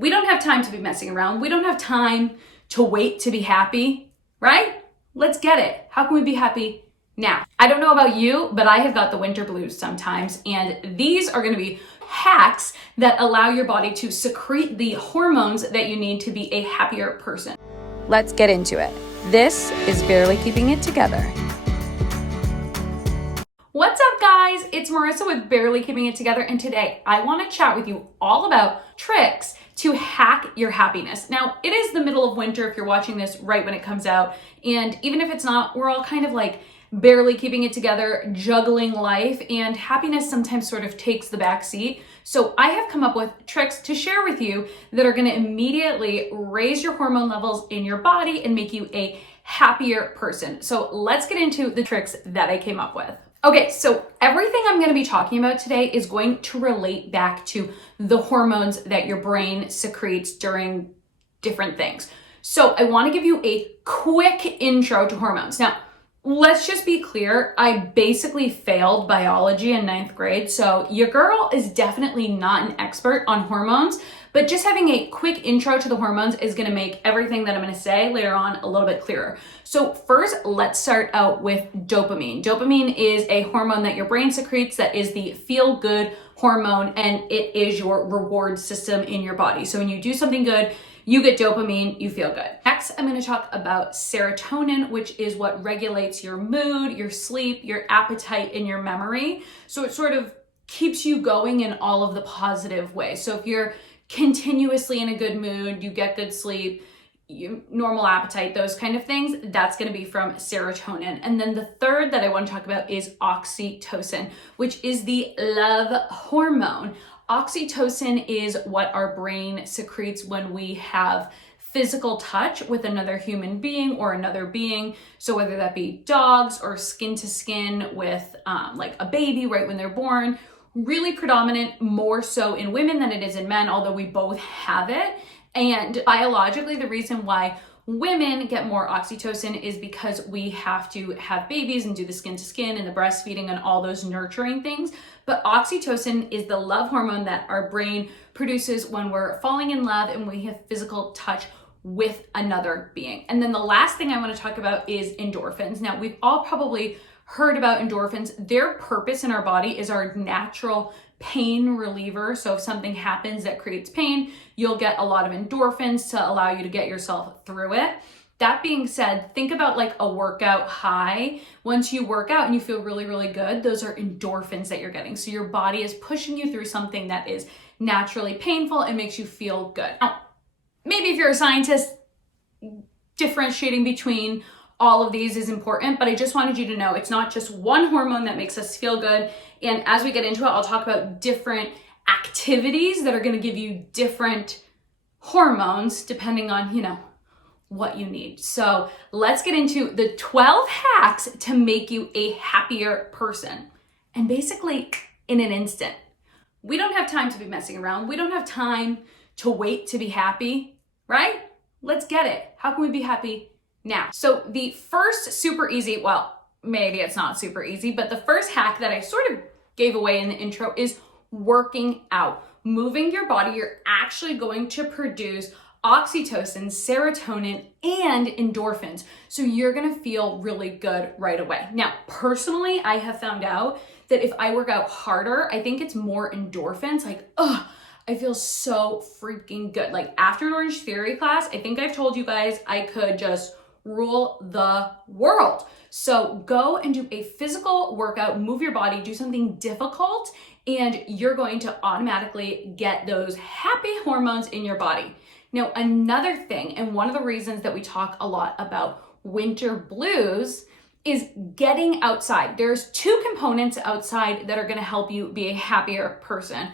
We don't have time to be messing around. We don't have time to wait to be happy, right? Let's get it. How can we be happy now? I don't know about you, but I have got the winter blues sometimes, and these are gonna be hacks that allow your body to secrete the hormones that you need to be a happier person. Let's get into it. This is Barely Keeping It Together. What's up, guys? It's Marissa with Barely Keeping It Together, and today I want to chat with you all about tricks to hack your happiness. Now, it is the middle of winter if you're watching this right when it comes out, and even if it's not, we're all kind of like barely keeping it together, juggling life, and happiness sometimes sort of takes the back seat. So I have come up with tricks to share with you that are going to immediately raise your hormone levels in your body and make you a happier person. So let's get into the tricks that I came up with. Okay, so everything I'm going to be talking about today is going to relate back to the hormones that your brain secretes during different things. So I want to give you a quick intro to hormones. Now, let's just be clear, I basically failed biology in 9th grade, so your girl is definitely not an expert on hormones, but just having a quick intro to the hormones is gonna make everything that I'm gonna say later on a little bit clearer. So first, let's start out with dopamine. Dopamine is a hormone that your brain secretes that is the feel-good hormone, and it is your reward system in your body. So when you do something good, you get dopamine, you feel good. Next, I'm gonna talk about serotonin, which is what regulates your mood, your sleep, your appetite, and your memory. So it sort of keeps you going in all of the positive ways. So if you're continuously in a good mood, you get good sleep, normal appetite, those kind of things, that's gonna be from serotonin. And then the third that I wanna talk about is oxytocin, which is the love hormone. Oxytocin is what our brain secretes when we have physical touch with another human being or another being. So whether that be dogs or skin to skin with like a baby right when they're born, really predominant more so in women than it is in men, although we both have it. And biologically, the reason why women get more oxytocin is because we have to have babies and do the skin to skin and the breastfeeding and all those nurturing things. But oxytocin is the love hormone that our brain produces when we're falling in love and we have physical touch with another being. And then the last thing I want to talk about is endorphins. Now, we've all probably heard about endorphins. Their purpose in our body is our natural pain reliever. So if something happens that creates pain, you'll get a lot of endorphins to allow you to get yourself through it. That being said, think about like a workout high. Once you work out and you feel really, really good, those are endorphins that you're getting. So your body is pushing you through something that is naturally painful and makes you feel good. Now, maybe if you're a scientist, differentiating between all of these is important, but I just wanted you to know it's not just one hormone that makes us feel good. And as we get into it, I'll talk about different activities that are going to give you different hormones depending on, what you need. So let's get into the 12 hacks to make you a happier person. And basically in an instant. We don't have time to be messing around. We don't have time to wait to be happy, right? Let's get it. How can we be happy now? So the first super easy, well, maybe it's not super easy, but the first hack that I sort of gave away in the intro is working out. Moving your body, you're actually going to produce oxytocin, serotonin, and endorphins. So you're gonna feel really good right away. Now, personally, I have found out that if I work out harder, I think it's more endorphins, like, I feel so freaking good. Like after an Orange Theory class, I think I've told you guys I could just rule the world. So go and do a physical workout, move your body, do something difficult, and you're going to automatically get those happy hormones in your body. Now, another thing, and one of the reasons that we talk a lot about winter blues is getting outside. There's two components outside that are going to help you be a happier person.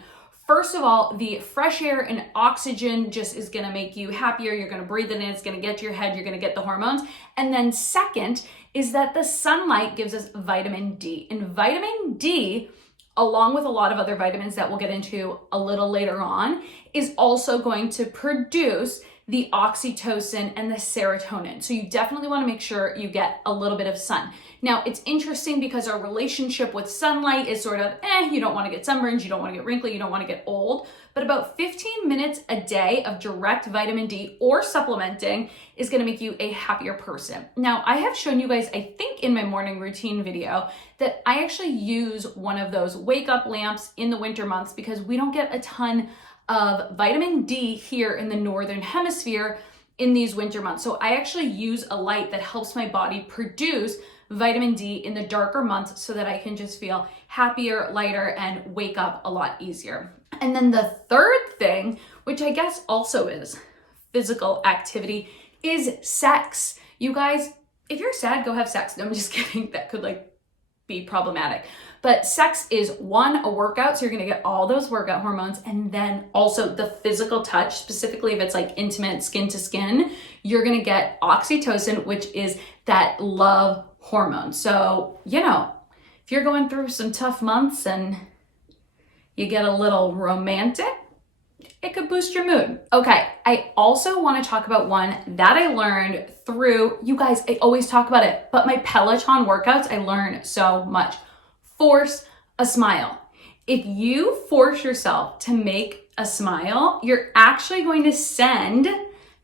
First of all, the fresh air and oxygen just is going to make you happier. You're going to breathe it in. It's going to get to your head. You're going to get the hormones. And then second is that the sunlight gives us vitamin D. And vitamin D, along with a lot of other vitamins that we'll get into a little later on, is also going to produce the oxytocin and the serotonin. So you definitely want to make sure you get a little bit of sun. Now, it's interesting because our relationship with sunlight is sort of, you don't want to get sunburned, you don't want to get wrinkly, you don't want to get old, but about 15 minutes a day of direct vitamin D or supplementing is going to make you a happier person. Now, I have shown you guys, I think in my morning routine video, that I actually use one of those wake up lamps in the winter months because we don't get a ton of vitamin D here in the northern hemisphere in these winter months. So I actually use a light that helps my body produce vitamin D in the darker months so that I can just feel happier, lighter, and wake up a lot easier. And then the third thing, which I guess also is physical activity, is sex. You guys, if you're sad, go have sex. No, I'm just kidding. That could be problematic. But sex is one, a workout. So you're going to get all those workout hormones. And then also the physical touch, specifically if it's like intimate skin to skin, you're going to get oxytocin, which is that love hormone. So, if you're going through some tough months and you get a little romantic, it could boost your mood. Okay, I also want to talk about one that I learned through, you guys, I always talk about it, but my Peloton workouts, I learned so much. Force a smile. If you force yourself to make a smile, you're actually going to send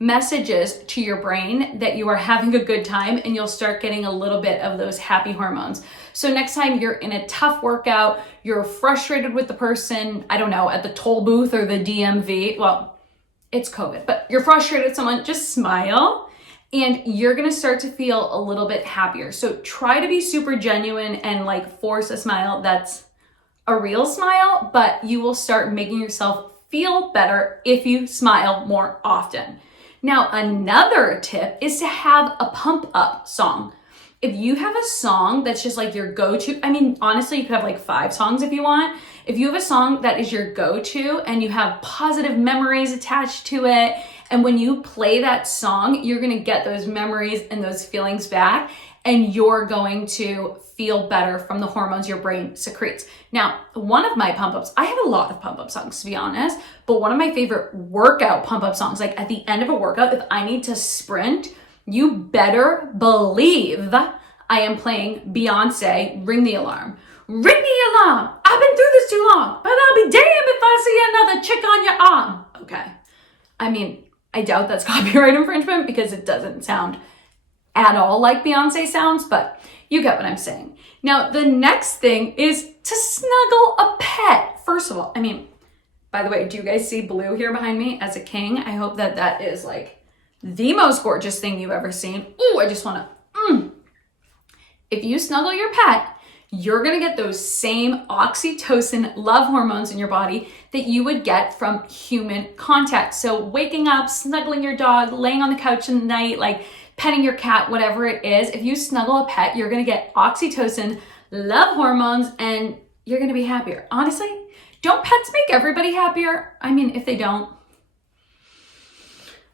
messages to your brain that you are having a good time, and you'll start getting a little bit of those happy hormones. So next time you're in a tough workout, you're frustrated with the person, I don't know, at the toll booth or the DMV, well, it's COVID, but you're frustrated with someone, just smile and you're gonna start to feel a little bit happier. So try to be super genuine and force a smile that's a real smile, but you will start making yourself feel better if you smile more often. Now, another tip is to have a pump up song. If you have a song that's just your go-to, honestly, you could have 5 songs if you want. If you have a song that is your go-to and you have positive memories attached to it, and when you play that song, you're gonna get those memories and those feelings back, and you're going to feel better from the hormones your brain secretes. Now, one of my pump-ups, I have a lot of pump-up songs to be honest, but one of my favorite workout pump-up songs, at the end of a workout, if I need to sprint, you better believe I am playing Beyonce, Ring the Alarm. Ring the alarm! I've been through this too long, but I'll be damned if I see another chick on your arm. Okay. I doubt that's copyright infringement because it doesn't sound at all like Beyonce sounds, but you get what I'm saying. Now, the next thing is to snuggle a pet. First of all, by the way, do you guys see Blue here behind me as a king? I hope that is the most gorgeous thing you've ever seen. Ooh, I just want to, If you snuggle your pet, you're going to get those same oxytocin love hormones in your body that you would get from human contact. So waking up, snuggling your dog, laying on the couch in the night, petting your cat, whatever it is, if you snuggle a pet, you're going to get oxytocin, love hormones, and you're going to be happier. Honestly, don't pets make everybody happier? If they don't,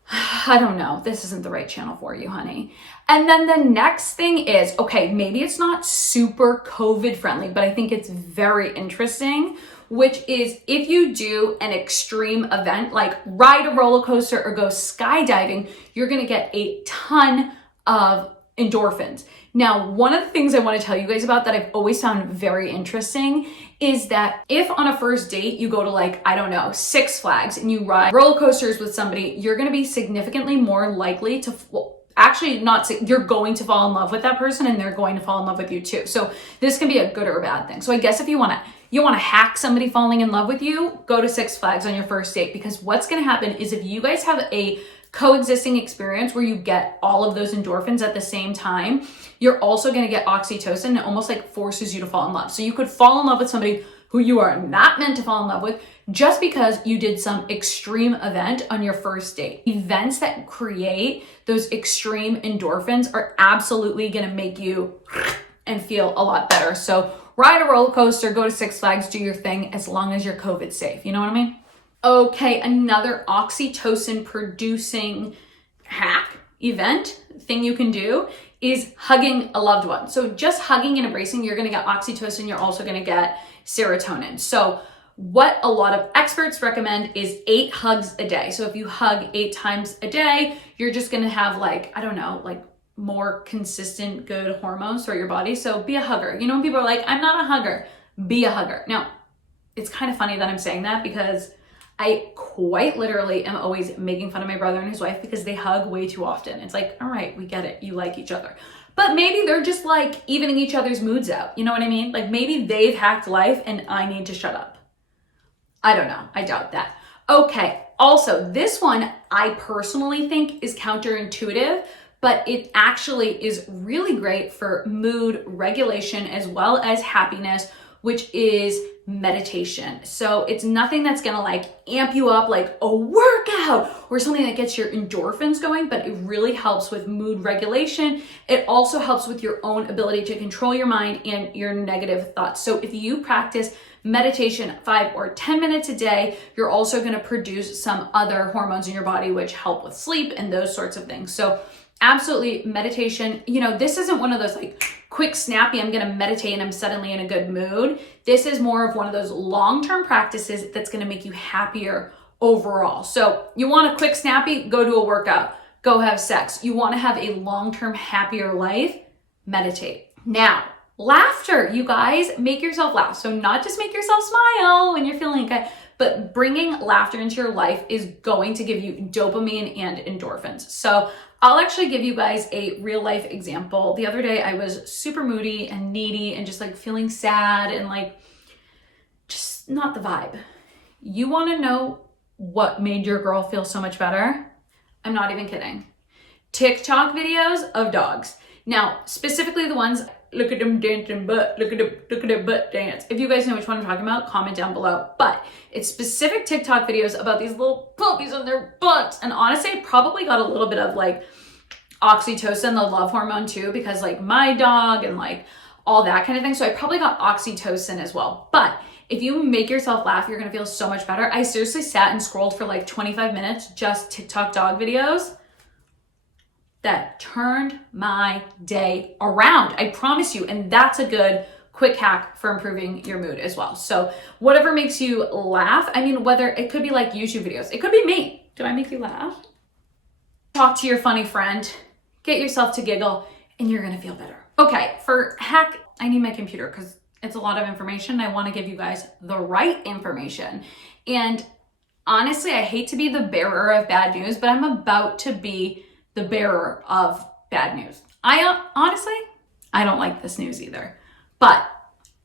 I don't know. This isn't the right channel for you, honey. And then the next thing is, okay, maybe it's not super COVID friendly, but I think it's very interesting, which is if you do an extreme event like ride a roller coaster or go skydiving, you're going to get a ton of endorphins. Now, one of the things I want to tell you guys about that I've always found very interesting is that if on a first date you go to Six Flags and you ride roller coasters with somebody, you're going to be significantly more likely to, you're going to fall in love with that person and they're going to fall in love with you too. So this can be a good or a bad thing. So I guess if you want to hack somebody falling in love with you, go to Six Flags on your first date, because what's going to happen is if you guys have a coexisting experience where you get all of those endorphins at the same time, you're also going to get oxytocin, and it almost forces you to fall in love. So you could fall in love with somebody who you are not meant to fall in love with just because you did some extreme event on your first date. Events that create those extreme endorphins are absolutely going to make you and feel a lot better. So ride a roller coaster, go to Six Flags, do your thing, as long as you're COVID safe. You know what I mean? Okay, another oxytocin producing hack event thing you can do is hugging a loved one. So just hugging and embracing, you're going to get oxytocin. You're also going to get serotonin. So what a lot of experts recommend is 8 hugs a day. So if you hug 8 times a day, you're just gonna have like, I don't know, like more consistent good hormones throughout your body. So be a hugger. You know, when people are like, I'm not a hugger, be a hugger. Now, it's kind of funny that I'm saying that because I quite literally am always making fun of my brother and his wife because they hug way too often. It's like, all right, we get it. You like each other. But maybe they're just like evening each other's moods out. You know what I mean? Like maybe they've hacked life and I need to shut up. I don't know. I doubt that. Okay. Also, this one I personally think is counterintuitive, but it actually is really great for mood regulation as well as happiness, which is meditation. So it's nothing that's gonna like amp you up like a workout or something that gets your endorphins going, but it really helps with mood regulation. It also helps with your own ability to control your mind and your negative thoughts. So if you practice meditation 5 or 10 minutes a day, you're also gonna produce some other hormones in your body which help with sleep and those sorts of things. So absolutely, meditation, you know, this isn't one of those like quick, snappy, I'm gonna meditate and I'm suddenly in a good mood. This is more of one of those long-term practices that's gonna make you happier overall. So you want a quick, snappy, go do a workout, go have sex. You wanna have a long-term happier life, meditate. Now, laughter, you guys, make yourself laugh. So not just make yourself smile when you're feeling good, but bringing laughter into your life is going to give you dopamine and endorphins. So I'll actually give you guys a real life example. The other day I was super moody and needy and just like feeling sad and like just not the vibe. You want to know what made your girl feel so much better? I'm not even kidding. TikTok videos of dogs. Now, specifically the ones, look at them dancing butt, look at their butt dance. If you guys know which one I'm talking about, comment down below. But it's specific TikTok videos about these little puppies on their butts. And honestly, I probably got a little bit of like oxytocin, the love hormone too, because like my dog and like all that kind of thing. So I probably got oxytocin as well. But if you make yourself laugh, you're gonna feel so much better. I seriously sat and scrolled for like 25 minutes, just TikTok dog videos. That turned my day around, I promise you. And that's a good quick hack for improving your mood as well. So whatever makes you laugh, I mean, whether it could be like YouTube videos, it could be me. Do I make you laugh? Talk to your funny friend, get yourself to giggle, and you're gonna feel better. Okay, for hack, I need my computer because it's a lot of information. I wanna give you guys the right information. And honestly, I hate to be the bearer of bad news, but I'm about to be the bearer of bad news. Honestly, I don't like this news either, but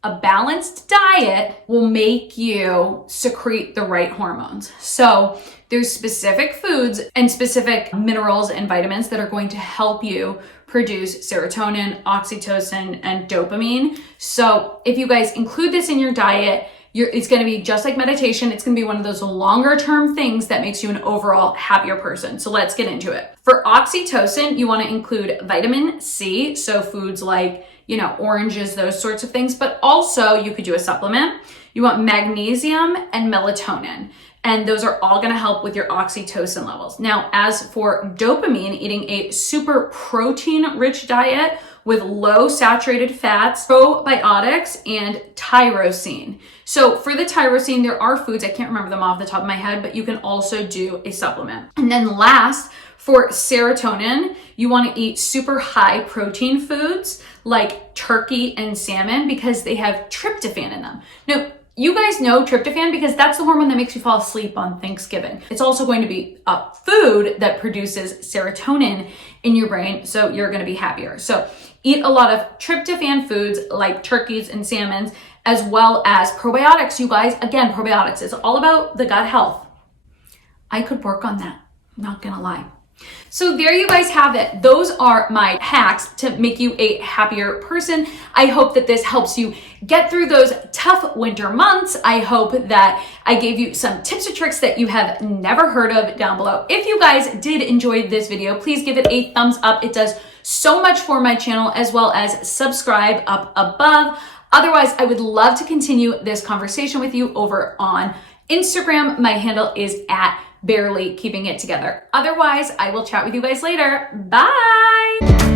a balanced diet will make you secrete the right hormones. So there's specific foods and specific minerals and vitamins that are going to help you produce serotonin, oxytocin, and dopamine. So if you guys include this in your diet, it's going to be just like meditation. It's going to be one of those longer term things that makes you an overall happier person. So let's get into it. For oxytocin, you want to include vitamin C. So foods like, you know, oranges, those sorts of things, but also you could do a supplement. You want magnesium and melatonin. And those are all going to help with your oxytocin levels. Now, as for dopamine, eating a super protein rich diet with low saturated fats, probiotics, and tyrosine. So for the tyrosine, there are foods, I can't remember them off the top of my head, but you can also do a supplement. And then last, for serotonin, you want to eat super high protein foods like turkey and salmon because they have tryptophan in them. Now, you guys know tryptophan because that's the hormone that makes you fall asleep on Thanksgiving. It's also going to be a food that produces serotonin in your brain, so you're going to be happier. So eat a lot of tryptophan foods like turkeys and salmons, as well as probiotics, you guys. Again, probiotics is all about the gut health. I could work on that, I'm not gonna lie. So there you guys have it. Those are my hacks to make you a happier person. I hope that this helps you get through those tough winter months. I hope that I gave you some tips or tricks that you have never heard of down below. If you guys did enjoy this video, please give it a thumbs up. It does so much for my channel, as well as subscribe up above. Otherwise, I would love to continue this conversation with you over on Instagram. My handle is @barely keeping it together. Otherwise, I will chat with you guys later. Bye.